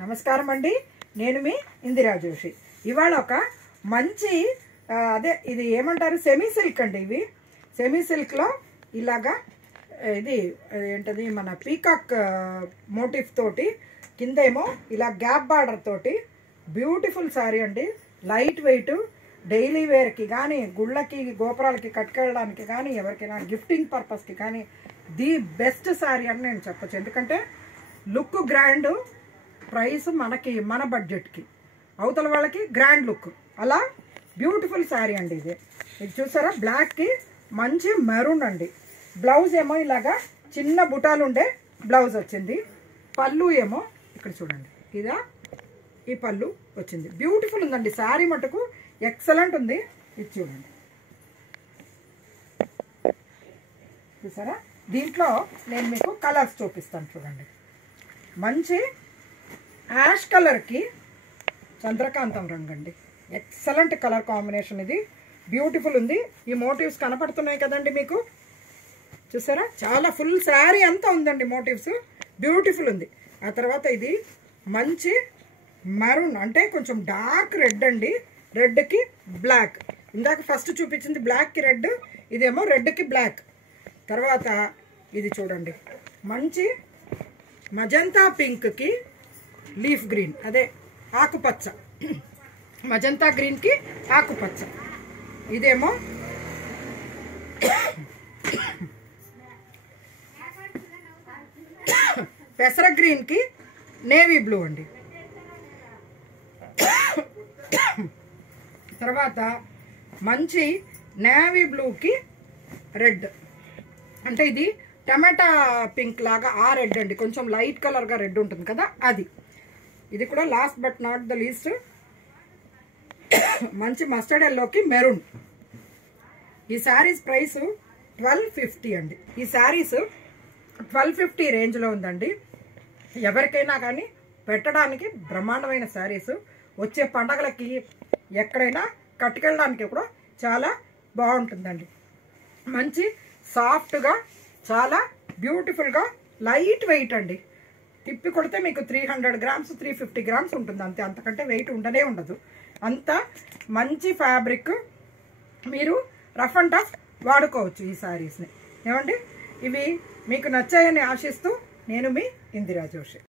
నమస్కారం అండి. నేను మీ ఇందిరా జోషి. ఇవాళ ఒక మంచి అదే ఇది ఏమంటారు సెమీ సిల్క్ అండి. ఇవి సెమీ సిల్క్లో ఇలాగా ఇది ఏంటది మన పీకాక్ మోటిఫ్ తోటి కింద ఏమో ఇలా గ్యాప్ బార్డర్ తోటి బ్యూటిఫుల్ శారీ అండి. లైట్ వెయిట్, డైలీ వేర్కి కానీ, గుళ్ళకి గోపురాలకి కట్టుకెళ్ళడానికి కానీ, ఎవరికైనా గిఫ్టింగ్ పర్పస్కి కానీ ది బెస్ట్ శారీ అని నేను చెప్పచ్చు. ఎందుకంటే లుక్ గ్రాండ్, ప్రైస్ మనకి మన బడ్జెట్కి, అవతల వాళ్ళకి గ్రాండ్ లుక్, అలా బ్యూటిఫుల్ శారీ అండి. ఇది చూసారా, బ్లాక్కి మంచి మెరూన్ అండి. బ్లౌజ్ ఏమో ఇలాగా చిన్న బుటాలు ఉండే బ్లౌజ్ వచ్చింది. పళ్ళు ఏమో ఇక్కడ చూడండి, ఇదా ఈ పళ్ళు వచ్చింది. బ్యూటిఫుల్ ఉందండి శారీ, మటుకు ఎక్సలెంట్ ఉంది. ఇది చూడండి, చూసారా. దీంట్లో నేను మీకు కలర్స్ చూపిస్తాను చూడండి. మంచి యాష్ కలర్కి చంద్రకాంతం రంగు అండి. ఎక్సలెంట్ కలర్ కాంబినేషన్, ఇది బ్యూటిఫుల్ ఉంది. ఈ మోటివ్స్ కనపడుతున్నాయి కదండి మీకు, చూసారా. చాలా ఫుల్ శారీ అంతా ఉందండి మోటివ్స్, బ్యూటిఫుల్ ఉంది. ఆ తర్వాత ఇది మంచి మెరూన్, అంటే కొంచెం డార్క్ రెడ్ అండి. రెడ్కి బ్లాక్, ఇందాక ఫస్ట్ చూపించింది బ్లాక్కి రెడ్, ఇదేమో రెడ్కి బ్లాక్. తర్వాత ఇది చూడండి, మంచి మజంతా పింక్కి లీఫ్ గ్రీన్, అదే ఆకుపచ్చ, మజంతా గ్రీన్కి ఆకుపచ్చ. ఇదేమో పెసర గ్రీన్కి నేవీ బ్లూ అండి. తర్వాత మంచి నేవీ బ్లూకి రెడ్, అంటే ఇది టమాటా పింక్ లాగా ఆ రెడ్ అండి. కొంచెం లైట్ కలర్గా రెడ్ ఉంటుంది కదా, అది. ఇది కూడా last but not the least మంచి మస్టర్డ్ ఎల్లోకి మెరూన్. ఈ శారీస్ ప్రైస్ 1250 అండి. ఈ శారీస్ 1250 రేంజ్లో ఉందండి. ఎవరికైనా కానీ పెట్టడానికి బ్రహ్మాండమైన శారీస్. వచ్చే పండగలకి ఎక్కడైనా కట్టుకెళ్ళడానికి కూడా చాలా బాగుంటుందండి. మంచి సాఫ్ట్గా, చాలా బ్యూటిఫుల్గా, లైట్ వెయిట్ అండి. తిప్పి కొడితే మీకు 300 గ్రామ్స్ 350 గ్రామ్స్ ఉంటుంది అంతే, అంతకంటే వెయిట్ ఉండనే ఉండదు. అంత మంచి ఫ్యాబ్రిక్, మీరు రఫ్ అండ్ టఫ్ వాడుకోవచ్చు ఈ శారీస్ని. ఏమండి, ఇవి మీకు నచ్చాయని ఆశిస్తూ నేను మీ ఇందిరా జోషి.